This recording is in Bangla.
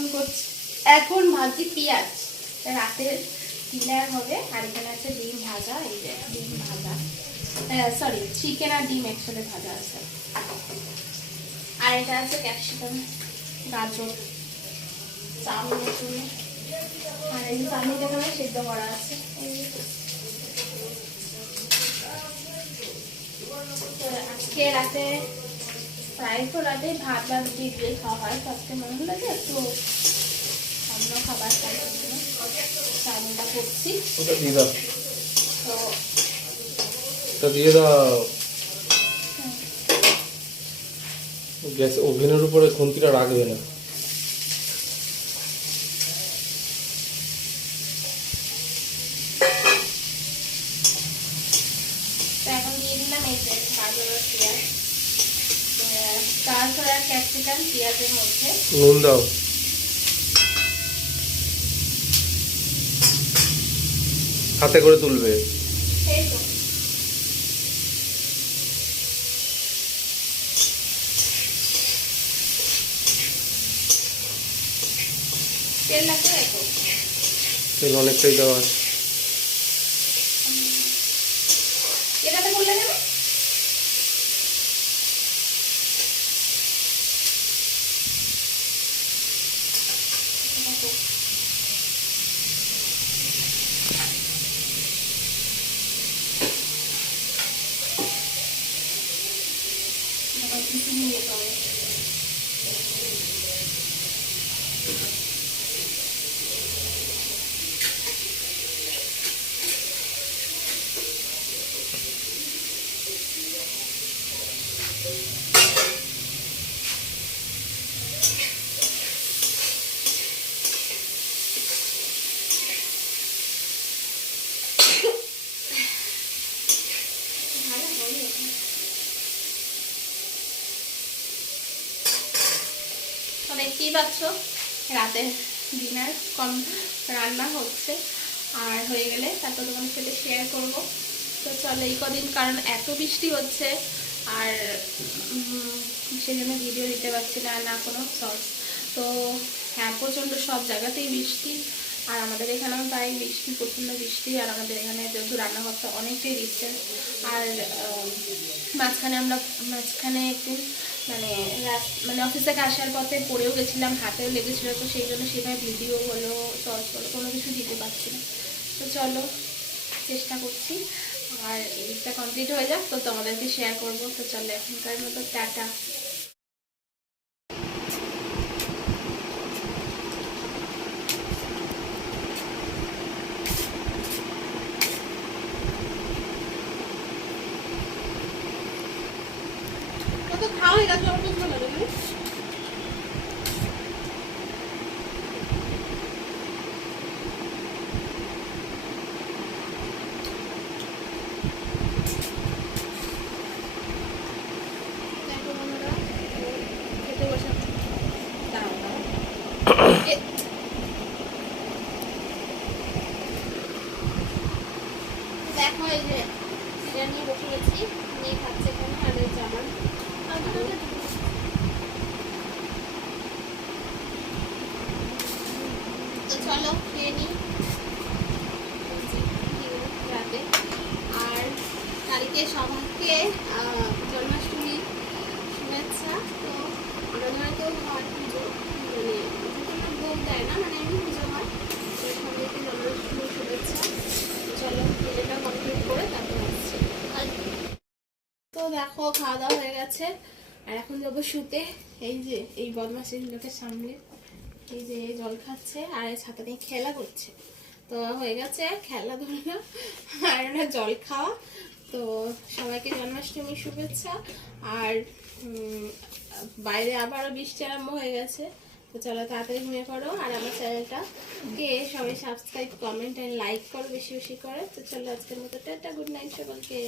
এখন করছি। এখন ভাজি পেঁয়াজ রাতের ডিনার হবে, আর এখানে আছে ডিম ভাজা, এই যে ডিম ভাজা। সরি চিকেন আর ডিম একসাথে ভাজা আছে। আর এটা আছে ক্যাপসিকাম গাজর চাউমিন আর এই চাউমিন এখানে সেদ্ধ করা আছে। আজকে রাতে প্রায় তো রাতে ভাত বা রুটি দিয়ে খাওয়া হয় আজকে মনে হলো যে একটু অন্য খাবার জন্য চাউমিনটা করছি। তো দিয়ে দাও। গ্যাস ওভেনের উপরে খুন্তিটা রাখবে না। এখন দিয়ে দিলাম এই গাজর পেঁয়াজ। তারপর আর ক্যাপসিকাম পেঁয়াজের মধ্যে। নুন দাও। হাতে করে তুলবে। তো। তেল অনেকটাই দেওয়া আছে এটাতে করলে কেন ভালো হয়ে তো দেখতেই পাচ্ছ রাতের ডিনার কম রান্না হচ্ছে। আর হয়ে গেলে তারপর তোমাদের সাথে শেয়ার করব। তো চলো এই কদিন কারণ এত বৃষ্টি হচ্ছে আর উম, সেই জন্য ভিডিও দিতে পারছি না না কোনো সর্স তো হ্যাঁ প্রচণ্ড সব জায়গাতেই বৃষ্টি আর আমাদের এখানেও তাই বৃষ্টি প্রচণ্ড বৃষ্টি আর আমাদের এখানে যেহেতু রান্নাঘরটা অনেকটাই ডিস্টেন্স আর মাঝখানে আমরা মাঝখানে একদিন মানে মানে অফিস থেকে আসার পথে পড়েও গেছিলাম হাতেও লেগেছিল, তো সেই জন্য সেভাবে ভিডিও হলো শর্টস হলো, কোনো কিছু দিতে পারছি না। তো চলো, চেষ্টা করছি। আর এইটা কমপ্লিট হয়ে যাক, তো তোমাদেরকে শেয়ার করব। তো চলো, এখনকার মতো, টাটা। খাওয়া হয়ে গেছে আমার বুঝব না তুমি দেখো বন্ধুরা, খেতে বসে দাঁড়াও, দাঁড়াও। এ- দেখো এই যে এটা নিয়ে বসে গেছি নিয়ে খাচ্ছে এখানে আর এই যে আমার তো চলো খেয়ে নিই। আর কালকে সবাইকে জন্মাষ্টমী শুভেচ্ছা। তো আমাদের তো হয় পুজো মানে যেখানে ভোগ দেয় না মানে এমনি পুজো হয়। সবাইকে জন্মাষ্টমী শুভেচ্ছা। চলো ভিডিওটা কমপ্লিট করে তারপর আসছি। তো দেখো, খাওয়া দাওয়া হয়ে গেছে। আর এখন যাব শুতে, এই যে, এই বদমাসের লোকের সামনে এই যে জল খাচ্ছে আর ছাতা নিয়ে খেলা করছে। তো হয়ে গেছে খেলাধুলা, আর ওরা জল খাওয়া। তো সবাইকে জন্মাষ্টমীর শুভেচ্ছা। আর বাইরে আবারও বৃষ্টি আরম্ভ হয়ে গেছে। তো চলো তাড়াতাড়ি ঘুমিয়ে পড়ো। আর আমার চ্যানেলটা কে সবাই সাবস্ক্রাইব কমেন্ট অ্যান্ড লাইক করো বেশি বেশি করে। তো চলো আজকের মতো টাটা গুড নাইট সকলকে।